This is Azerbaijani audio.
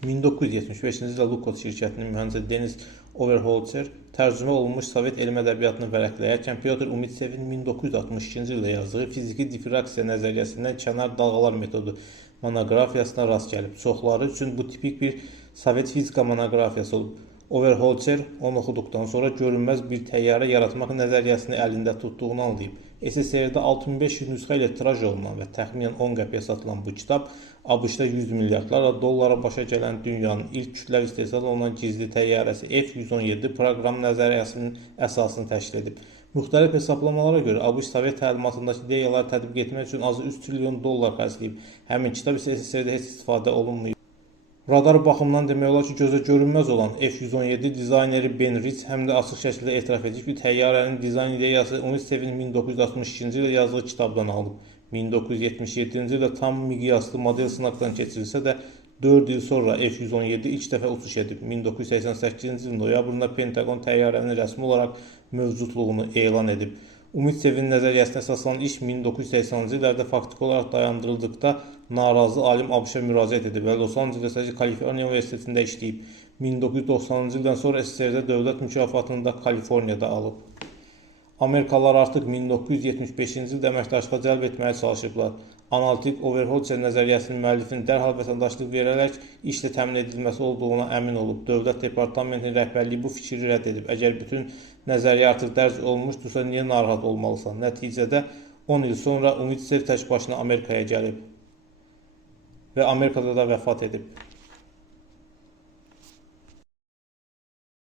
1975-ci ildə Lukos şirkətinin mühəndisi Denis Overholzer tərcümə olunmuş Sovet elm ədəbiyyatını vərəqləyərkən Pyotr Umitsevin 1962-ci ildə yazdığı fiziki diffraksiya nəzəriyyəsindən kənar dalğalar metodu monoqrafiyasına rast gəlib. Çoxları üçün bu tipik bir Sovet fizika monoqrafiyası olub. Overholzer onu oxuduqdan sonra görünməz bir təyyarə yaratmaq nəzəriyyəsini əlində tutduğunu anlayıb. SSR-də 6500 nüsxə ilə tiraj olunan və təxminən 10 qəpiyə satılan bu kitab ABŞ-da 100 milyardlarla dollara başa gələn dünyanın ilk kütləvi istehsal olunan gizli təyyarəsi F-117 proqram nəzəriyyəsinin əsasını təşkil edib. Müxtəlif hesablamalara görə ABŞ Sovet təlimatındakı ideyaları tətbiq etmək üçün azı 3 trilyon dollar xərcləyib. Həmin kitab isə SSR-də heç istifadə olunmayıb. Radar baxımından demək olar ki, gözə görünməz olan F-117 dizayneri Ben Rich həm də açıq şəkildə etiraf edib ki, təyyarənin dizayn ideyası Umitsevin 1962-ci ildə yazdığı kitabdan alıb. 1977-ci ildə tam miqyaslı model sınaqdan keçirilsə də 4 il sonra F-117 ilk dəfə uçuş edib. 1988-ci ilin noyabrında Pentagon təyyarənin rəsmi olaraq mövcudluğunu elan edib. Umitsevin nəzəriyyəsinə əsaslanan iş 1980-ci illərdə faktiki olaraq dayandırıldıqda narazı alim ABŞ-a müraciət edib və Los Ancelesdəki Kaliforniya Universitetində işləyib. 1990-cı ildən sonra SSR-də dövlət mükafatını da Kaliforniyada alıb. Amerikalılar artıq 1975-ci ildə əməkdaşlığa cəlb etməyə çalışıblar. Analitik Overholzer nəzəriyyəsinin müəllifinin dərhal vətəndaşlıq verərək işlə təmin edilməsi olduğuna əmin olub. Dövlət Departamentinin rəhbərliyi bu fikri rədd edib. Əgər bütün nəzəriyyə artıq dərc olunmuşdursa, niyə narahat olmalısan? Nəticədə 10 il sonra Umitsov tək başına Amerikaya gəlib və Amerikada da vəfat edib.